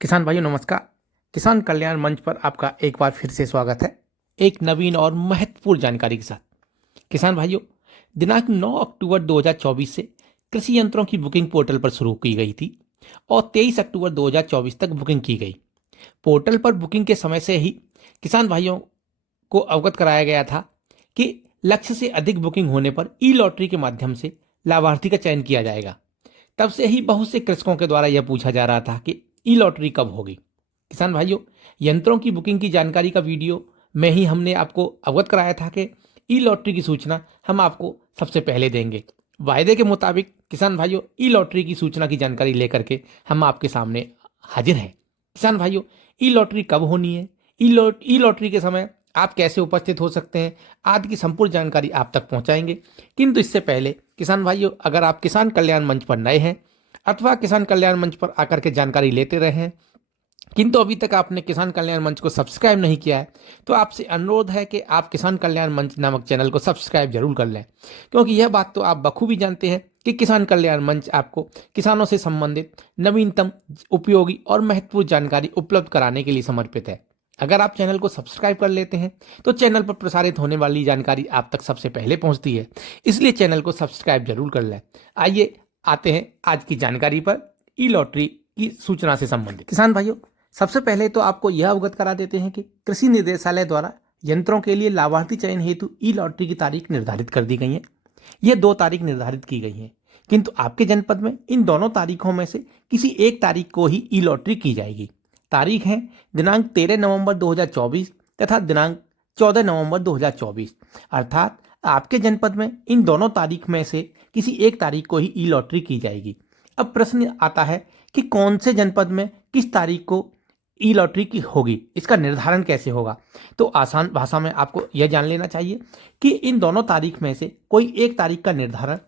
किसान भाइयों नमस्कार। किसान कल्याण मंच पर आपका एक बार फिर से स्वागत है, एक नवीन और महत्वपूर्ण जानकारी के साथ। किसान भाइयों, दिनांक 9 अक्टूबर 2024 से कृषि यंत्रों की बुकिंग पोर्टल पर शुरू की गई थी और 23 अक्टूबर 2024 तक बुकिंग की गई। पोर्टल पर बुकिंग के समय से ही किसान भाइयों को अवगत कराया गया था कि लक्ष्य से अधिक बुकिंग होने पर ई लॉटरी के माध्यम से लाभार्थी का चयन किया जाएगा। तब से ही बहुत से कृषकों के द्वारा यह पूछा जा रहा था कि ई लॉटरी कब होगी। किसान भाइयों, यंत्रों की बुकिंग की जानकारी का वीडियो में ही हमने आपको अवगत कराया था कि ई लॉटरी की सूचना हम आपको सबसे पहले देंगे। वायदे के मुताबिक किसान भाइयों, ई लॉटरी की सूचना की जानकारी लेकर के हम आपके सामने हाजिर हैं। किसान भाइयों, ई लॉटरी कब होनी है, ई लॉटरी के समय आप कैसे उपस्थित हो सकते हैं आदि की संपूर्ण जानकारी आप तक पहुंचाएंगे। किंतु इससे पहले किसान भाइयों, अगर आप किसान कल्याण मंच पर नए हैं अथवा किसान कल्याण मंच पर आकर के जानकारी लेते रहे हैं किंतु अभी तक आपने किसान कल्याण मंच को सब्सक्राइब नहीं किया है, तो आपसे अनुरोध है कि आप किसान कल्याण मंच नामक चैनल को सब्सक्राइब जरूर कर लें, क्योंकि यह बात तो आप बखूबी जानते हैं कि किसान कल्याण मंच आपको किसानों से संबंधित नवीनतम, उपयोगी और महत्वपूर्ण जानकारी उपलब्ध कराने के लिए समर्पित है। अगर आप चैनल को सब्सक्राइब कर लेते हैं तो चैनल पर प्रसारित होने वाली जानकारी आप तक सबसे पहले पहुंचती है, इसलिए चैनल को सब्सक्राइब जरूर कर लें। आइए आते हैं आज की जानकारी पर, ई लॉटरी की सूचना से संबंधित। किसान भाइयों, सबसे पहले तो आपको यह अवगत करा देते हैं कि कृषि निर्देशालय द्वारा यंत्रों के लिए लाभार्थी चयन हेतु ई लॉटरी की तारीख निर्धारित कर दी गई है। यह 2 तारीख निर्धारित की गई है, किंतु आपके जनपद में इन दोनों तारीखों में से किसी एक तारीख को ही ई लॉटरी की जाएगी। तारीख है दिनांक 13 नवंबर 2024 तथा दिनांक 14 नवंबर 2024। अर्थात आपके जनपद में इन दोनों तारीख में से किसी एक तारीख को ही ई लॉटरी की जाएगी। अब प्रश्न आता है कि कौन से जनपद में किस तारीख को ई लॉटरी की होगी, इसका निर्धारण कैसे होगा। तो आसान भाषा में आपको यह जान लेना चाहिए कि इन दोनों तारीख में से कोई एक तारीख का निर्धारण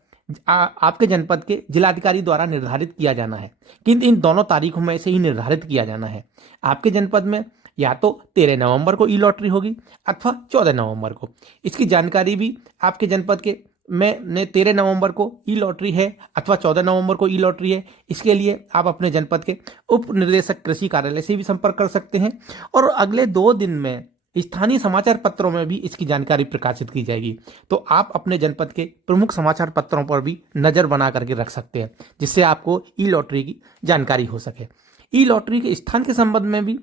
आपके जनपद के जिलाधिकारी द्वारा निर्धारित किया जाना है, किंतु इन दोनों तारीखों में से ही निर्धारित किया जाना है। आपके जनपद में या तो 13 नवंबर को ई लॉटरी होगी अथवा 14 नवंबर को। इसकी जानकारी भी आपके जनपद के में 13 नवंबर को ई लॉटरी है अथवा 14 नवंबर को ई लॉटरी है, इसके लिए आप अपने जनपद के उप निर्देशक कृषि कार्यालय से भी संपर्क कर सकते हैं और अगले 2 दिन में स्थानीय समाचार पत्रों में भी इसकी जानकारी प्रकाशित की जाएगी। तो आप अपने जनपद के प्रमुख समाचार पत्रों पर भी नज़र बना करके रख सकते हैं, जिससे आपको ई लॉटरी की जानकारी हो सके। ई लॉटरी के स्थान के संबंध में भी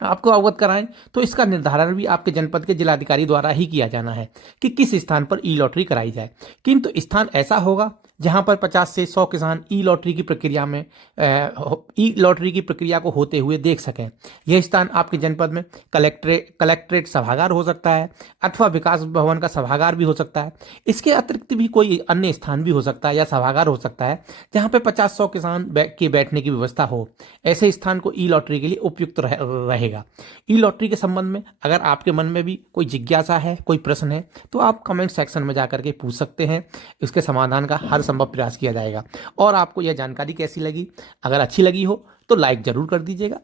आपको अवगत कराएं तो इसका निर्धारण भी आपके जनपद के जिलाधिकारी द्वारा ही किया जाना है कि किस स्थान पर ई लॉटरी कराई जाए। किंतु स्थान ऐसा होगा जहां पर 50 से 100 किसान ई लॉटरी की प्रक्रिया में को होते हुए देख सकें। यह स्थान आपके जनपद में कलेक्ट्रेट सभागार हो सकता है अथवा विकास भवन का सभागार भी हो सकता है। इसके अतिरिक्त भी कोई अन्य स्थान भी हो सकता है या सभागार हो सकता है जहां पर 50-100 किसान के बैठने की व्यवस्था हो। ऐसे स्थान को ई लॉटरी के लिए उपयुक्त रहेगा। ई लॉटरी के संबंध में अगर आपके मन में भी कोई जिज्ञासा है, कोई प्रश्न है, तो आप कमेंट सेक्शन में जाकर के पूछ सकते हैं। इसके समाधान का हर संभव प्रयास किया जाएगा। और आपको यह जानकारी कैसी लगी? अगर अच्छी लगी हो तो लाइक जरूर कर दीजिएगा।